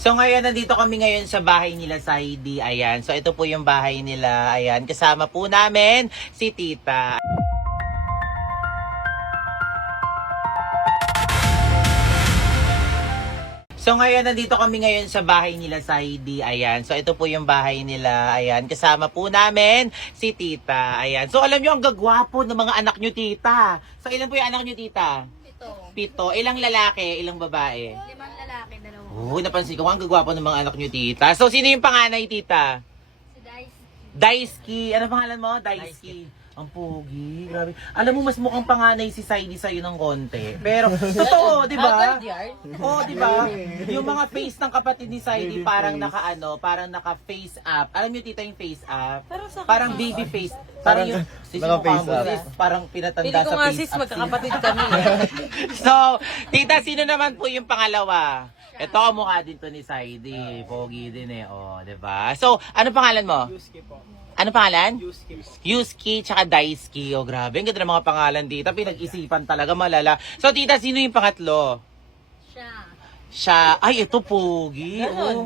So ngayon, nandito kami ngayon sa bahay nila sa Heidi. Ayan. So ito po yung bahay nila. Ayan. Kasama po namin si Tita. So ngayon, nandito kami ngayon sa bahay nila sa Heidi. Ayan. So ito po yung bahay nila. Ayan. Kasama po namin si Tita. Ayan. So alam nyo, ang gagwapo ng mga anak nyo, Tita. So ilan po yung anak nyo, Tita? Pito. Ilang lalaki, ilang babae? 5 lalaki, 2. Oh, napansin ko, ang gagwapo ng mga anak nyo, Tita. So sino yung panganay, Tita? Si Dice. Daisuke. Ano pangalan mo? Daisuke. Ang pogi. Grabe. Alam mo, mas mukhang panganay si Saidi sa'yo ng konti. Pero, totoo, di ba? Oo, di ba? Yung mga face ng kapatid ni Saidi parang parang naka-face up. Alam niyo, Tita, yung face up? Parang baby face. Parang yung, sis, yung mukha mo, sis, parang pinatanda sa face up. Magkakapatid kami. So, Tita, sino naman po yung pangalawa? Ito, ang mukha din to ni Saidi. Pogi din eh. Oh, di ba? So, ano pangalan mo? Yusuke po. Ano pangalan? Yusuke po. Yusuke tsaka Daisuke. Oh, grabe. Ang ganda ng mga pangalan, Tita. Pinag-isipan talaga, malala. So, Tita, sino yung pangatlo? Siya. Ay, ito, pogi. Oh.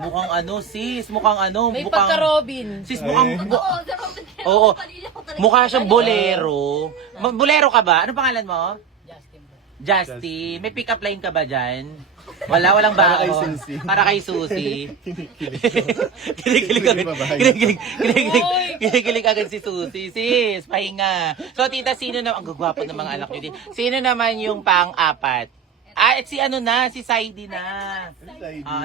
Mukhang sis. Mukhang May mukhang... pagka-Robin. Sis, mukhang... Oo, si Robin. Oo. Mukha siyang bolero. Bolero ka ba? Ano pangalan mo? Justin. May pick-up line ka ba dyan? Walang ba? Para kay Susie. Para kay Susie. Kinikilig agad si Susie. Sis, pahinga. So, Tita, sino na, ang gagwapo ng mga anak nyo din. Sino naman yung pang-apat? Si Saidi na.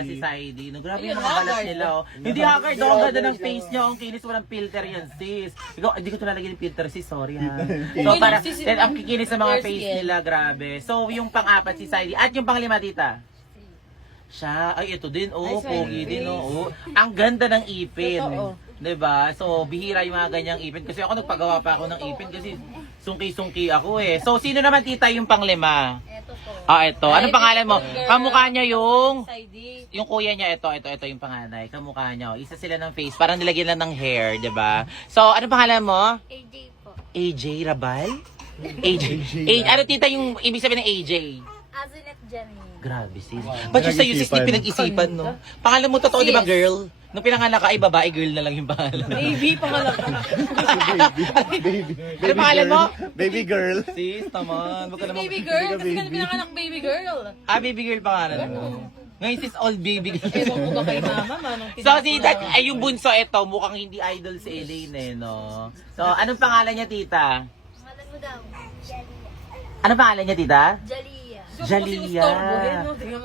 Si Saidi. No, grabe yung mga balat nila, oh. Hindi haggard, oh. Ang ganda ng face niya. Ang kinis, walang filter yan, sis. Ikaw, hindi ko ito lalagyan ng filter, sis. Sorry, ha. So, para, ang kikinis sa mga face nila, grabe. So, yung pang-apat si Saidi. At yung pang-lima, Tita? Siya. Ay, ito din, oh. Pogi din, oh. Ang ganda ng ipin. Diba? So, bihira yung mga ganyang ipin. Kasi ako nagpagawa pa ako ng ipin kasi sungki-sungki ako eh. So, sino naman, Tita, yung pang-lima? Ito po. Ito. Anong pangalan mo? Kamukha niya yung Saidi. kuya niya. Ito yung panganay. Kamukha niya. Isa sila ng face. Parang nilagyan lang ng hair, diba? So, anong pangalan mo? AJ po. AJ Rabal? AJ. Ano, Tita, yung ibig sabihin ng AJ? Azunet Janine. Grabe, sis. Ba't yung sa'yo, sis, pinag-isipan, no? Pangalan mo totoo, di ba, girl? Nung pinanganak ka, ay babae, girl na lang yung pangalan. Baby, pangalan ka. Ano pangalan mo? Baby girl. Sis, naman. Wag ka naman. Baby girl, kasi ka na pinanganak baby girl. Baby girl pangalan mo. Ngayon, sis, all baby girl. Ewan ko ba kay mama, manong So, si ay yung bunso ito, mukhang hindi idol si Elaine, eh, no? So, anong pangalan niya, Tita? Pangalan mo daw. Anong pangalan niya, Tita? Jalia. Jalia.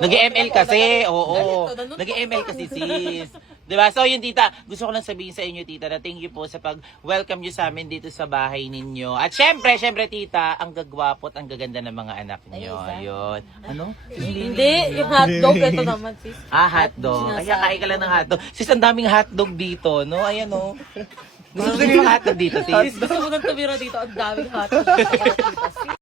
Nag-ML kasi, oo. Nag-ML kasi, sis. Diba? So, yun, Tita, gusto ko lang sabihin sa inyo, Tita, na thank you po sa pag-welcome nyo sa amin dito sa bahay ninyo. At syempre, Tita, ang gagwapo at ang gaganda ng mga anak nyo. Ayun. Ano? Hindi, yung hotdog, ito naman, sis. Hotdog. Kaya kain ka lang ng hotdog. Sis, ang daming hotdog dito, no? Ayan, no? Gusto niyo yung hotdog dito, sis? Gusto ko nang tumira dito, ang daming hotdog.